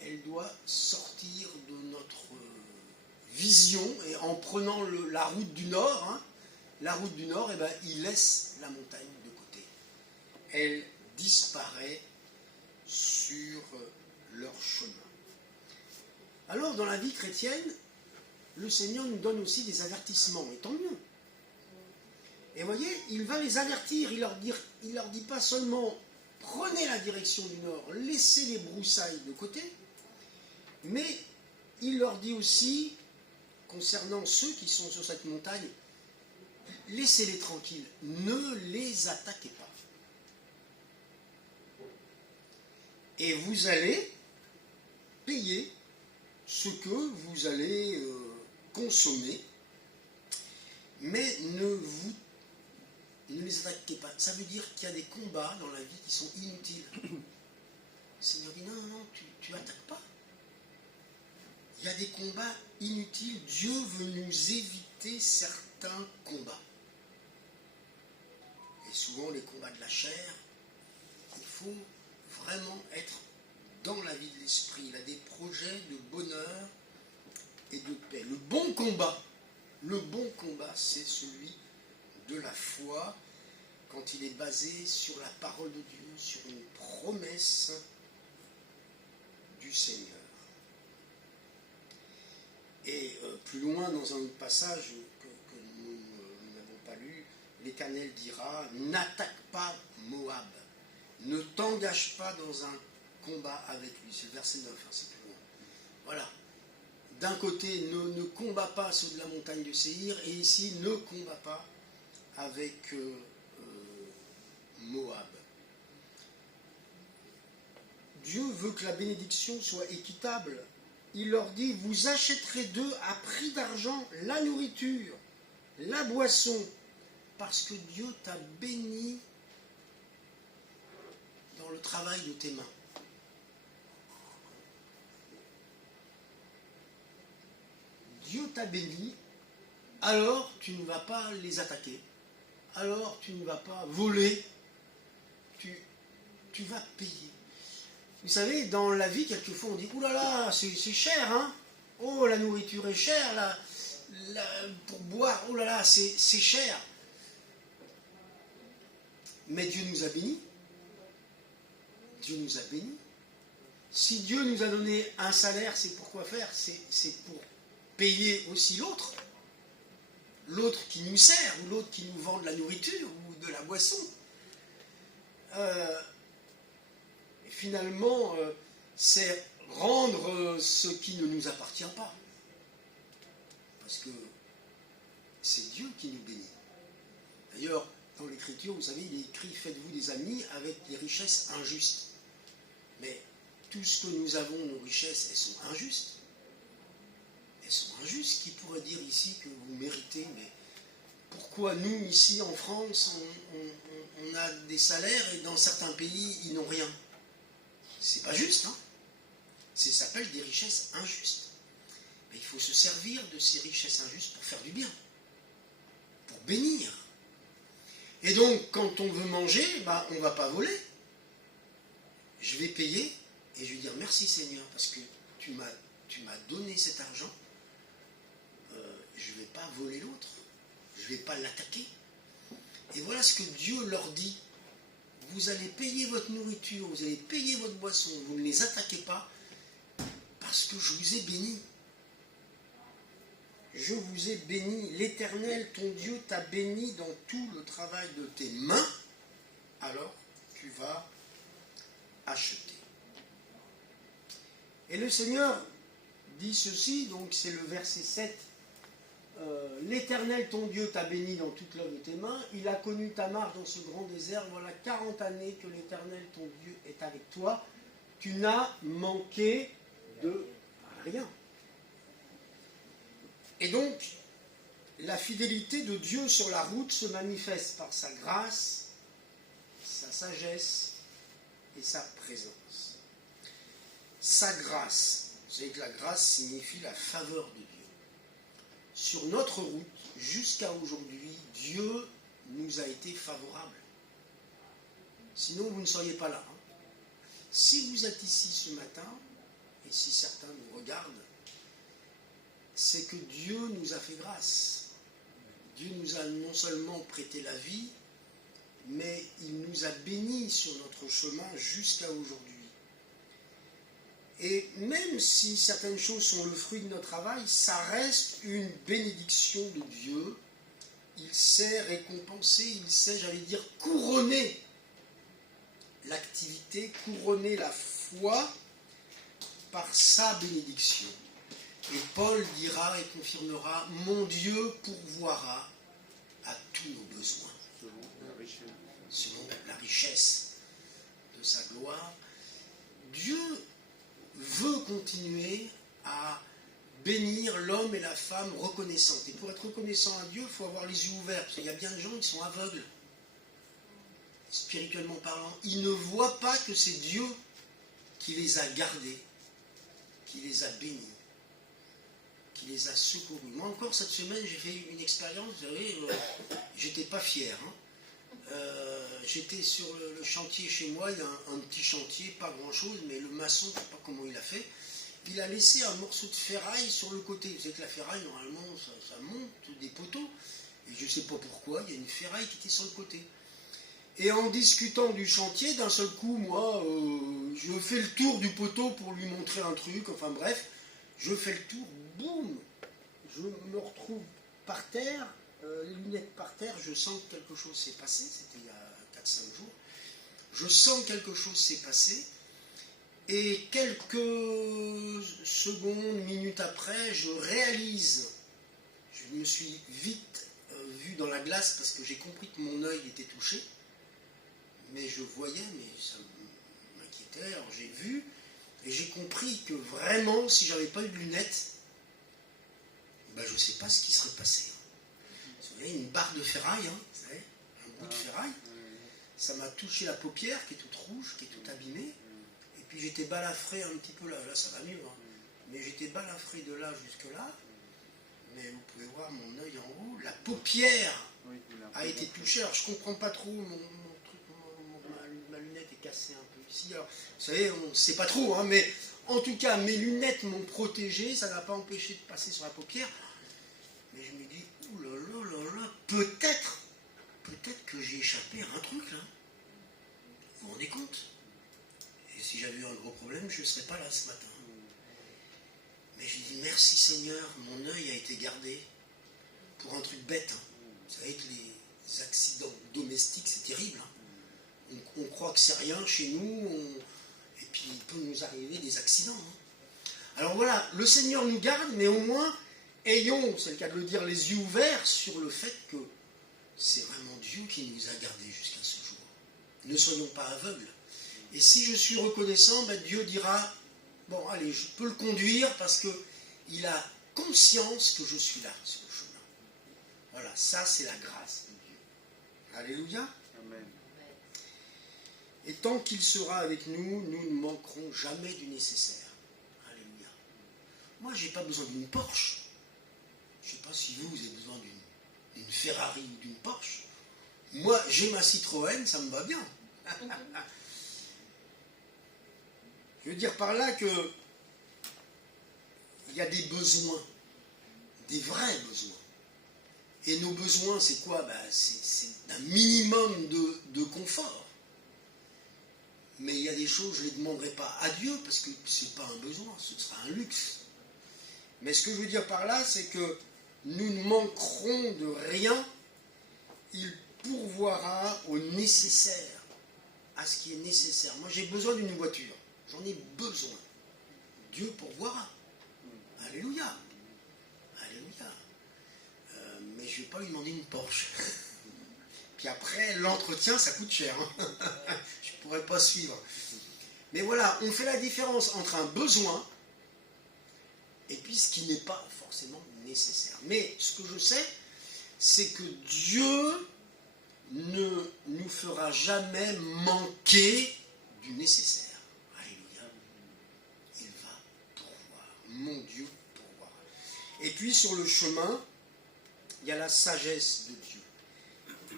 elle doit sortir de notre vision, et en prenant la route du nord, eh ben, il laisse la montagne de côté. Elle disparaît sur leur chemin. Alors, dans la vie chrétienne, le Seigneur nous donne aussi des avertissements, et tant mieux. Et vous voyez, il va les avertir, il leur dit pas seulement prenez la direction du nord, laissez les broussailles de côté, mais il leur dit aussi, concernant ceux qui sont sur cette montagne, laissez-les tranquilles, ne les attaquez pas. Et vous allez payer ce que vous allez consommer, mais ne les attaquez pas. Ça veut dire qu'il y a des combats dans la vie qui sont inutiles. Le Seigneur dit non, tu attaques pas. Il y a des combats inutiles. Dieu veut nous éviter certains combats. Et souvent les combats de la chair, il faut vraiment être dans la vie de l'esprit. Il a des projets de bonheur et de paix. Le bon combat, c'est celui de la foi, quand il est basé sur la parole de Dieu, sur une promesse du Seigneur. Et plus loin, dans un autre passage que nous n'avons pas lu, l'Éternel dira « N'attaque pas Moab, ne t'engage pas dans un combat avec lui ». C'est le verset 9, c'est plus loin. Voilà. D'un côté, ne combat pas ceux de la montagne de Séhir, et ici, ne combat pas avec Moab. Dieu veut que la bénédiction soit équitable. Il leur dit, vous achèterez d'eux à prix d'argent la nourriture, la boisson, parce que Dieu t'a béni dans le travail de tes mains. Dieu t'a béni, alors tu ne vas pas les attaquer, alors tu ne vas pas voler, tu vas payer. Vous savez, dans la vie, quelquefois, on dit « Ouh là là, c'est cher, hein ? Oh, la nourriture est chère, pour boire, oh là là, c'est cher. » Mais Dieu nous a bénis. Dieu nous a bénis. Si Dieu nous a donné un salaire, c'est pour quoi faire ? C'est pour payer aussi l'autre. L'autre qui nous sert, ou l'autre qui nous vend de la nourriture, ou de la boisson. Finalement, c'est rendre ce qui ne nous appartient pas. Parce que c'est Dieu qui nous bénit. D'ailleurs, dans l'Écriture, vous savez, il est écrit « Faites-vous des amis avec les richesses injustes ». Mais tout ce que nous avons, nos richesses, elles sont injustes. Elles sont injustes. Qui pourrait dire ici que vous méritez, mais pourquoi nous, ici en France, on a des salaires et dans certains pays, ils n'ont rien ? C'est pas juste, hein. Ça s'appelle des richesses injustes. Mais il faut se servir de ces richesses injustes pour faire du bien, pour bénir. Et donc, quand on veut manger, on ne va pas voler. Je vais payer et je vais dire merci Seigneur, parce que tu m'as donné cet argent. Je ne vais pas voler l'autre. Je ne vais pas l'attaquer. Et voilà ce que Dieu leur dit. vous allez payer votre nourriture, vous allez payer votre boisson, vous ne les attaquez pas, parce que je vous ai béni. Je vous ai béni, l'Éternel, ton Dieu, t'a béni dans tout le travail de tes mains, alors tu vas acheter. Et le Seigneur dit ceci, donc c'est le verset 7, l'Éternel, ton Dieu, t'a béni dans toute l'œuvre de tes mains, il a connu ta marche dans ce grand désert, voilà 40 années que l'Éternel, ton Dieu, est avec toi, tu n'as manqué de rien. Et donc, la fidélité de Dieu sur la route se manifeste par sa grâce, sa sagesse et sa présence. Sa grâce, vous savez que la grâce signifie la faveur de Dieu. Sur notre route, jusqu'à aujourd'hui, Dieu nous a été favorable. Sinon, vous ne seriez pas là. Si vous êtes ici ce matin, et si certains nous regardent, c'est que Dieu nous a fait grâce. Dieu nous a non seulement prêté la vie, mais il nous a bénis sur notre chemin jusqu'à aujourd'hui. Et même si certaines choses sont le fruit de notre travail, ça reste une bénédiction de Dieu. Il sait récompenser, il sait, j'allais dire, couronner l'activité, couronner la foi par sa bénédiction. Et Paul dira et confirmera, mon Dieu pourvoira à tous nos besoins. Selon la richesse de sa gloire. Dieu veut continuer à bénir l'homme et la femme reconnaissants. Et pour être reconnaissant à Dieu, il faut avoir les yeux ouverts. Parce qu'il y a bien des gens qui sont aveugles, spirituellement parlant. Ils ne voient pas que c'est Dieu qui les a gardés, qui les a bénis, qui les a secourus. Moi encore, cette semaine, j'ai fait une expérience, vous savez, j'étais pas fier. J'étais sur le chantier chez moi, il y a un petit chantier, pas grand chose, mais le maçon, je ne sais pas comment il a fait, il a laissé un morceau de ferraille sur le côté. Vous savez que la ferraille, normalement, ça monte des poteaux, et je ne sais pas pourquoi, il y a une ferraille qui était sur le côté. Et en discutant du chantier, d'un seul coup, moi, je fais le tour du poteau pour lui montrer un truc, enfin bref, je fais le tour, boum, je me retrouve par terre, les lunettes par terre, je sens que quelque chose s'est passé, c'était il y a 4-5 jours, je sens que quelque chose s'est passé, et quelques secondes, minutes après, je réalise, je me suis vite vu dans la glace parce que j'ai compris que mon œil était touché, mais je voyais, mais ça m'inquiétait, alors j'ai vu, et j'ai compris que vraiment, si j'avais pas eu de lunettes, ben je ne sais pas ce qui serait passé. Vous savez, une barre de ferraille, vous savez, un bout de ferraille, ça m'a touché la paupière qui est toute rouge, qui est toute abîmée, et puis j'étais balafré un petit peu là, là ça va mieux, mais j'étais balafré de là jusque là, mais vous pouvez voir mon œil en haut, la paupière a été touchée, alors je ne comprends pas trop, ma lunette est cassée un peu ici, alors vous savez, on ne sait pas trop, mais en tout cas mes lunettes m'ont protégé, ça n'a pas empêché de passer sur la paupière, mais je me dis, ouh là là là là, peut-être que j'ai échappé à un truc là, vous vous rendez compte? Et si j'avais eu un gros problème, je ne serais pas là ce matin. Mais j'ai dit, merci Seigneur, mon œil a été gardé pour un truc bête. Vous savez que les accidents domestiques, c'est terrible. On croit que c'est rien chez nous, et puis il peut nous arriver des accidents. Alors voilà, le Seigneur nous garde, mais au moins, ayons, c'est le cas de le dire, les yeux ouverts sur le fait que c'est vraiment Dieu qui nous a gardés jusqu'à ce jour. Ne soyons pas aveugles. Et si je suis reconnaissant, Dieu dira, bon allez, je peux le conduire parce qu'il a conscience que je suis là sur le chemin. Voilà, ça c'est la grâce de Dieu. Alléluia. Amen. Et tant qu'il sera avec nous, nous ne manquerons jamais du nécessaire. Alléluia. Moi, je n'ai pas besoin d'une Porsche. Je ne sais pas si vous avez besoin d'une Ferrari ou d'une Porsche. Moi, j'ai ma Citroën, ça me va bien. Je veux dire par là que il y a des besoins, des vrais besoins. Et nos besoins, c'est quoi? C'est un minimum de confort. Mais il y a des choses, je ne les demanderai pas à Dieu, parce que ce n'est pas un besoin, ce sera un luxe. Mais ce que je veux dire par là, c'est que nous ne manquerons de rien. Il pourvoira au nécessaire, à ce qui est nécessaire. Moi, j'ai besoin d'une voiture. J'en ai besoin. Dieu pourvoira. Alléluia. Alléluia. Mais je ne vais pas lui demander une Porsche. Puis après, l'entretien, ça coûte cher. Hein. Je ne pourrais pas suivre. Mais voilà, on fait la différence entre un besoin et puis ce qui n'est pas forcément nécessaire. Mais ce que je sais, c'est que Dieu ne nous fera jamais manquer du nécessaire. Alléluia. Il va pourvoir. Mon Dieu pourvoira. Et puis sur le chemin, il y a la sagesse de Dieu.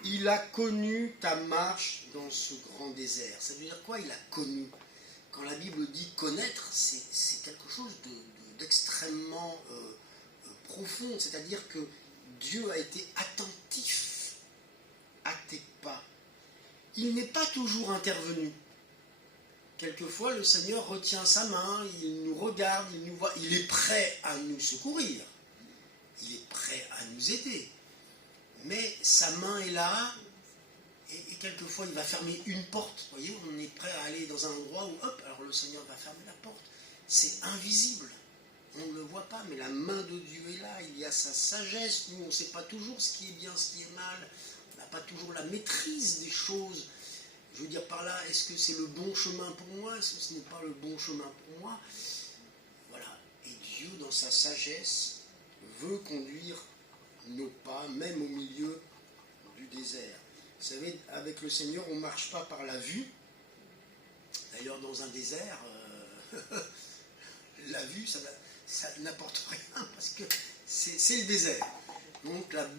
Il a connu ta marche dans ce grand désert. Ça veut dire quoi? Il a connu. Quand la Bible dit connaître, c'est quelque chose d'extrêmement profond. C'est-à-dire que Dieu a été attentif à tes pas. Il n'est pas toujours intervenu. Quelquefois, le Seigneur retient sa main, il nous regarde, il nous voit, il est prêt à nous secourir. Il est prêt à nous aider. Mais sa main est là, et quelquefois il va fermer une porte. Vous voyez, on est prêt à aller dans un endroit où, hop, alors le Seigneur va fermer la porte. C'est invisible. On ne le voit pas, mais la main de Dieu est là. Il y a sa sagesse. Nous, on ne sait pas toujours ce qui est bien, ce qui est mal. On n'a pas toujours la maîtrise des choses. Je veux dire par là, est-ce que c'est le bon chemin pour moi? Est-ce que ce n'est pas le bon chemin pour moi? Voilà. Et Dieu, dans sa sagesse, veut conduire nos pas, même au milieu du désert. Vous savez, avec le Seigneur, on ne marche pas par la vue. D'ailleurs, dans un désert, la vue, ça n'apporte rien, parce que c'est le désert. Donc, la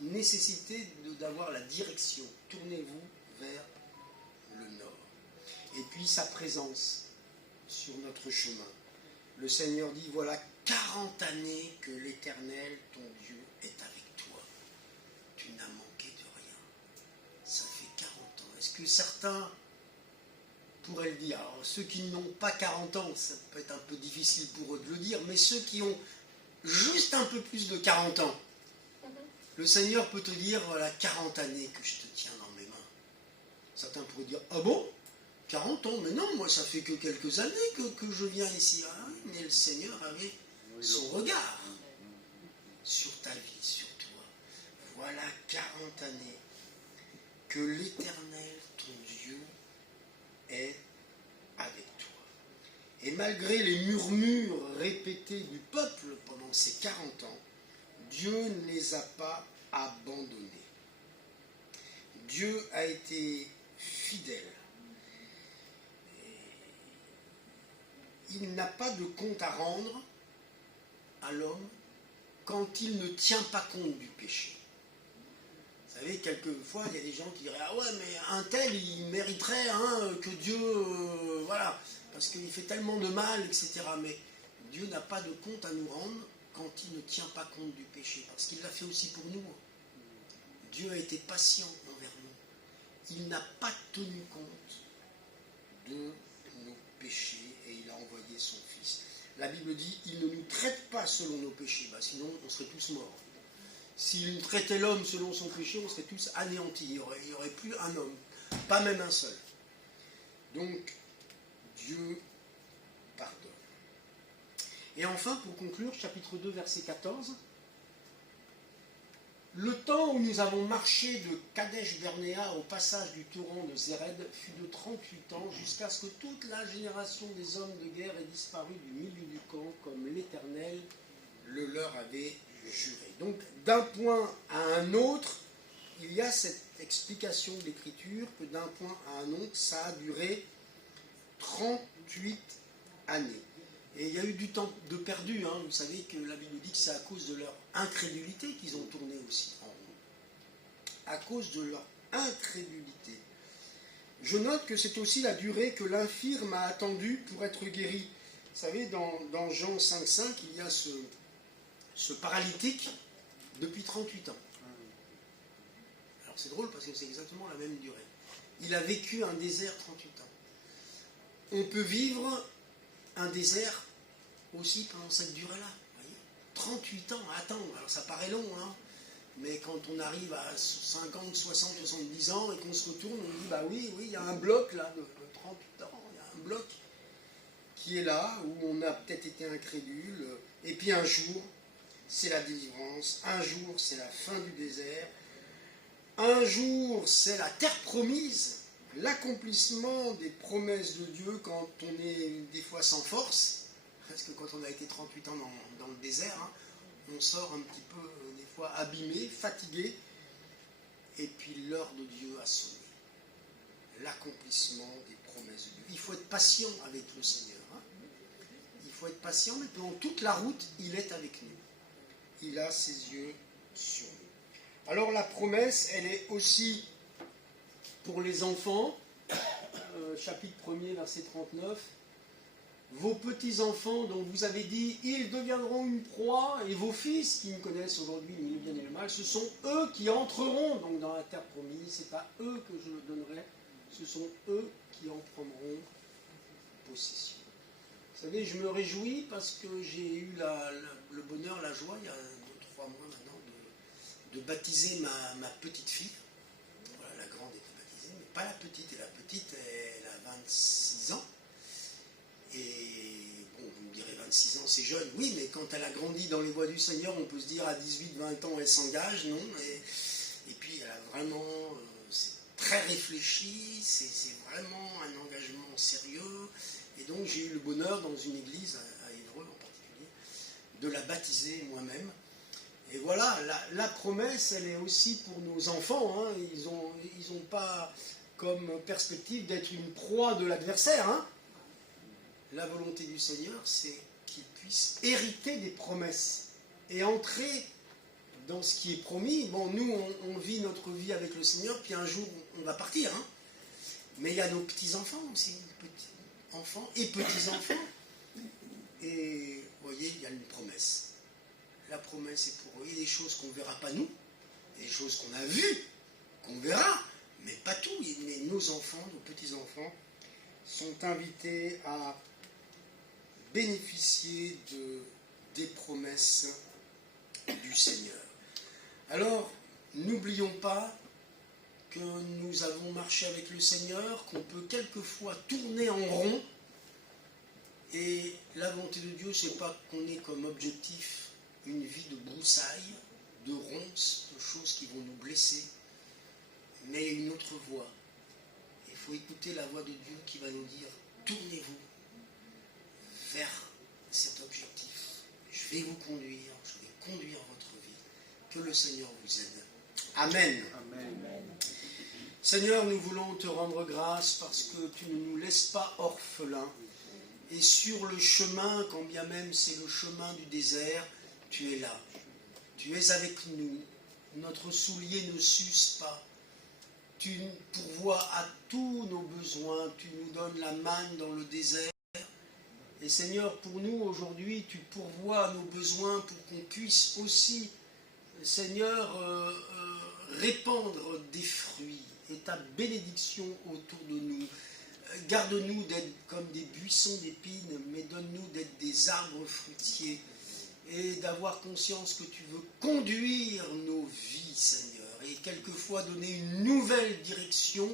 nécessité d'avoir la direction. Tournez-vous vers le nord. Et puis, sa présence sur notre chemin. Le Seigneur dit, voilà 40 années que l'Éternel, ton Dieu, est avec toi. Tu n'as manqué de rien. Ça fait 40 ans. Est-ce que certains pourraient le dire? Alors, ceux qui n'ont pas 40 ans, ça peut être un peu difficile pour eux de le dire, mais ceux qui ont juste un peu plus de 40 ans, le Seigneur peut te dire, voilà 40 années que je te tiens dans mes mains. Certains pourraient dire, ah bon? 40 ans? Mais non, moi ça fait que quelques années que je viens ici. Ah, mais le Seigneur avait son regard sur ta vie, sur toi. Voilà 40 années que l'Éternel, ton Dieu, est avec toi. Et malgré les murmures répétés du peuple pendant ces 40 ans, Dieu ne les a pas abandonnés. Dieu a été fidèle. Il n'a pas de compte à rendre à l'homme quand il ne tient pas compte du péché. Vous savez, quelquefois, il y a des gens qui diraient « Ah ouais, mais un tel, il mériterait que Dieu... voilà, parce qu'il fait tellement de mal, etc. » Mais Dieu n'a pas de compte à nous rendre quand il ne tient pas compte du péché, parce qu'il l'a fait aussi pour nous. Dieu a été patient envers nous. Il n'a pas tenu compte de nos péchés et il a envoyé son Fils. La Bible dit, il ne nous traite pas selon nos péchés, sinon on serait tous morts. S'il traitait l'homme selon son péché, on serait tous anéantis. Il n'y aurait plus un homme, pas même un seul. Donc, Dieu pardonne. Et enfin, pour conclure, chapitre 2, verset 14, le temps où nous avons marché de Kadesh Bernéa au passage du torrent de Zéred fut de 38 ans, jusqu'à ce que toute la génération des hommes de guerre ait disparu du milieu du camp, comme l'Éternel le leur avait juré. Donc, d'un point à un autre, il y a cette explication de l'Écriture que d'un point à un autre, ça a duré 38 années. Et il y a eu du temps de perdu. Vous savez que la Bible dit que c'est à cause de leur incrédulité qu'ils ont tourné aussi en rond. À cause de leur incrédulité. Je note que c'est aussi la durée que l'infirme a attendue pour être guéri. Vous savez, dans Jean 5,5, il y a ce paralytique depuis 38 ans. Alors c'est drôle parce que c'est exactement la même durée. Il a vécu un désert 38 ans. On peut vivre un désert aussi pendant cette durée-là. 38 ans à attendre. Alors ça paraît long, hein, mais quand on arrive à 50, 60, 70 ans et qu'on se retourne, on dit, bah oui, il y a un bloc là de 38 ans, il y a un bloc qui est là, où on a peut-être été incrédule, et puis un jour, c'est la délivrance, un jour, c'est la fin du désert, un jour, c'est la terre promise, l'accomplissement des promesses de Dieu quand on est des fois sans force, parce que quand on a été 38 ans dans le désert, hein, on sort un petit peu, des fois, abîmé, fatigué, et puis l'heure de Dieu a sonné. L'accomplissement des promesses de Dieu. Il faut être patient avec le Seigneur. Hein. Il faut être patient, mais pendant toute la route, il est avec nous. Il a ses yeux sur nous. Alors la promesse, elle est aussi pour les enfants. Chapitre 1er, verset 39. Vos petits-enfants dont vous avez dit, ils deviendront une proie, et vos fils qui me connaissent aujourd'hui, ni le bien ni le mal, ce sont eux qui entreront donc dans la terre promise, c'est à eux que je le donnerai, ce sont eux qui en prendront possession. Vous savez, je me réjouis parce que j'ai eu le bonheur, la joie, il y a 2-3 mois maintenant, de baptiser ma petite fille. Voilà, la grande était baptisée, mais pas la petite, et la petite, elle a 26 ans. Et bon, vous me direz 26 ans, c'est jeune, oui, mais quand elle a grandi dans les voies du Seigneur, on peut se dire à 18-20 ans, elle s'engage, non, et puis elle a vraiment, c'est très réfléchi, c'est vraiment un engagement sérieux, et donc j'ai eu le bonheur dans une église, à Évreux en particulier, de la baptiser moi-même. Et voilà, la promesse, elle est aussi pour nos enfants, hein. Ils ont pas comme perspective d'être une proie de l'adversaire, hein. La volonté du Seigneur, c'est qu'ils puissent hériter des promesses et entrer dans ce qui est promis. Bon, nous, on vit notre vie avec le Seigneur, puis un jour, on va partir. Hein. Mais il y a nos petits-enfants aussi, petits-enfants et petits-enfants. Et vous voyez, il y a une promesse. La promesse est pour eux. Il y a des choses qu'on ne verra pas nous, il y a des choses qu'on a vues, qu'on verra, mais pas tout. Mais nos enfants, nos petits-enfants, sont invités à bénéficier des promesses du Seigneur. Alors, n'oublions pas que nous avons marché avec le Seigneur, qu'on peut quelquefois tourner en rond, et la volonté de Dieu, c'est pas qu'on ait comme objectif une vie de broussailles, de ronces, de choses qui vont nous blesser, mais une autre voie. Il faut écouter la voix de Dieu qui va nous dire, tournez-vous vers cet objectif. Je vais vous conduire, je vais conduire votre vie. Que le Seigneur vous aide. Amen. Amen. Seigneur, nous voulons te rendre grâce parce que tu ne nous laisses pas orphelins. Et sur le chemin, quand bien même c'est le chemin du désert, tu es là. Tu es avec nous. Notre soulier ne s'use pas. Tu pourvois à tous nos besoins. Tu nous donnes la manne dans le désert. Et Seigneur, pour nous aujourd'hui, tu pourvois nos besoins pour qu'on puisse aussi, Seigneur, répandre des fruits et ta bénédiction autour de nous. Garde-nous d'être comme des buissons d'épines, mais donne-nous d'être des arbres fruitiers et d'avoir conscience que tu veux conduire nos vies, Seigneur, et quelquefois donner une nouvelle direction.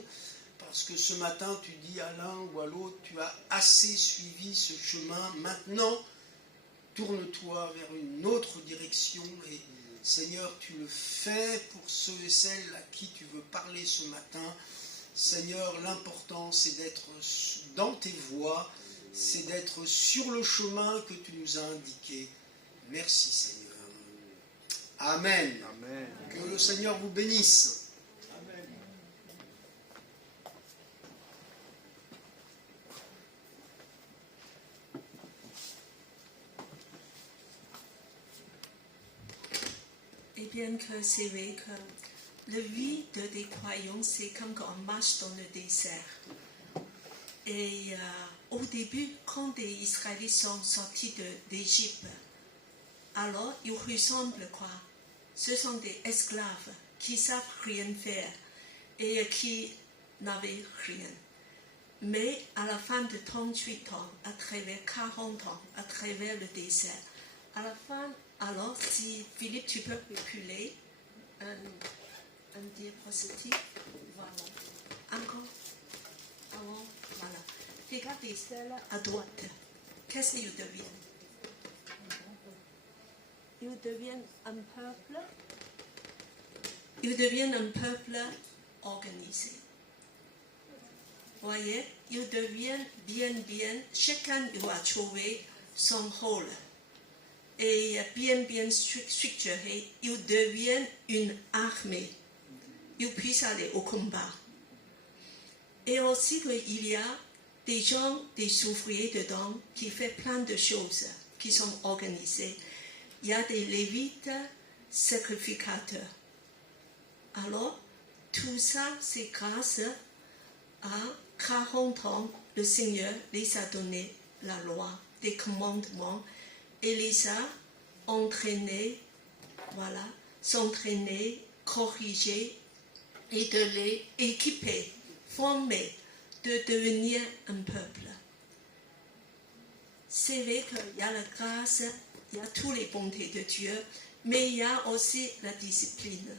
Parce que ce matin, tu dis à l'un ou à l'autre, tu as assez suivi ce chemin. Maintenant, tourne-toi vers une autre direction. Et Seigneur, tu le fais pour ceux et celles à qui tu veux parler ce matin. Seigneur, l'important, c'est d'être dans tes voies, c'est d'être sur le chemin que tu nous as indiqué. Merci, Seigneur. Amen. Amen. Que le Seigneur vous bénisse. Et bien que c'est vrai que la vie des croyants, c'est comme quand on marche dans le désert. Et au début, quand les Israélites sont sortis d'Égypte, alors ils ressemblent quoi? Ce sont des esclaves qui savent rien faire et qui n'avait rien. Mais à la fin de 38 ans, à travers 40 ans, à travers le désert, à la fin, alors si Philippe, tu peux reculer un diapositive, voilà, encore, avant, voilà. Regardez celle à droite. Qu'est-ce qu'ils deviennent? Ils deviennent un peuple. Ils deviennent un peuple organisé. Voyez, ils deviennent bien, chacun doit trouver son rôle. Et bien structuré, ils deviennent une armée. Ils puissent aller au combat. Et aussi qu'il y a des gens, des ouvriers dedans, qui font plein de choses, qui sont organisés. Il y a des lévites sacrificateurs. Alors, tout ça, c'est grâce à 40 ans, le Seigneur les a donné la loi, des commandements, et les a entraînés, voilà, s'entraîner, corriger, et de les équiper, former, de devenir un peuple. C'est vrai qu'il y a la grâce, il y a toutes les bontés de Dieu, mais il y a aussi la discipline.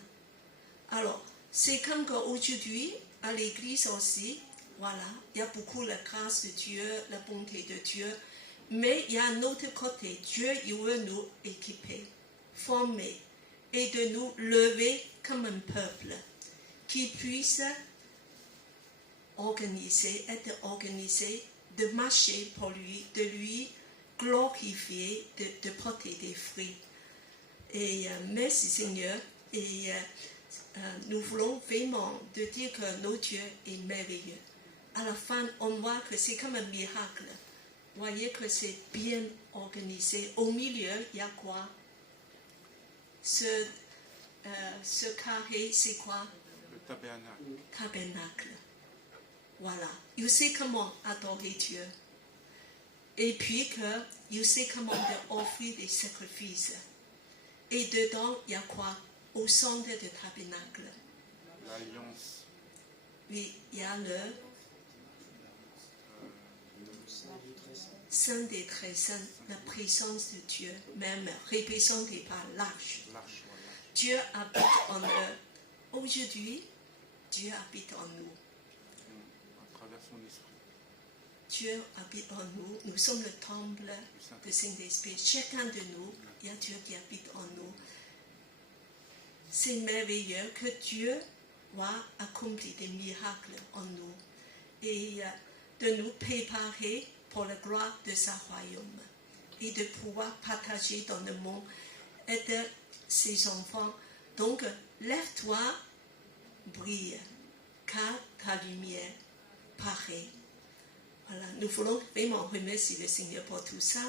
Alors, c'est comme qu'aujourd'hui, à l'église aussi, voilà, il y a beaucoup la grâce de Dieu, la bonté de Dieu, mais il y a un autre côté. Dieu, il veut nous équiper, former, et de nous lever comme un peuple qui puisse être organisé, de marcher pour lui, de lui glorifier, de porter des fruits. Et merci Seigneur. Et nous voulons vraiment de dire que notre Dieu est merveilleux. À la fin, on voit que c'est comme un miracle. Vous voyez que c'est bien organisé. Au milieu, il y a quoi? Ce carré, c'est quoi? Le tabernacle. Tabernacle. Voilà. Il sait comment adorer Dieu. Et puis il sait comment offrir des sacrifices. Et dedans, il y a quoi? Au centre du tabernacle. L'alliance. Oui, il y a le Saint des très saints, la présence de Dieu, même représentée par l'arche. Dieu habite en eux. Aujourd'hui, Dieu habite en nous. À travers son esprit. Dieu habite en nous. Nous sommes le temple du Saint-Esprit. Chacun de nous, il y a Dieu qui habite en nous. C'est merveilleux que Dieu va accomplir des miracles en nous et de nous préparer pour la gloire de sa royaume et de pouvoir partager dans le monde, aider ses enfants. Donc, lève-toi, brille, car ta lumière paraît. Voilà, nous voulons vraiment remercier le Seigneur pour tout ça.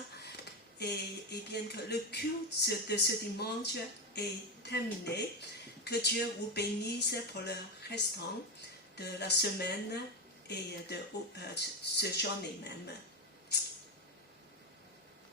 Et bien que le culte de ce dimanche est terminé, que Dieu vous bénisse pour le restant de la semaine et de ce journée même.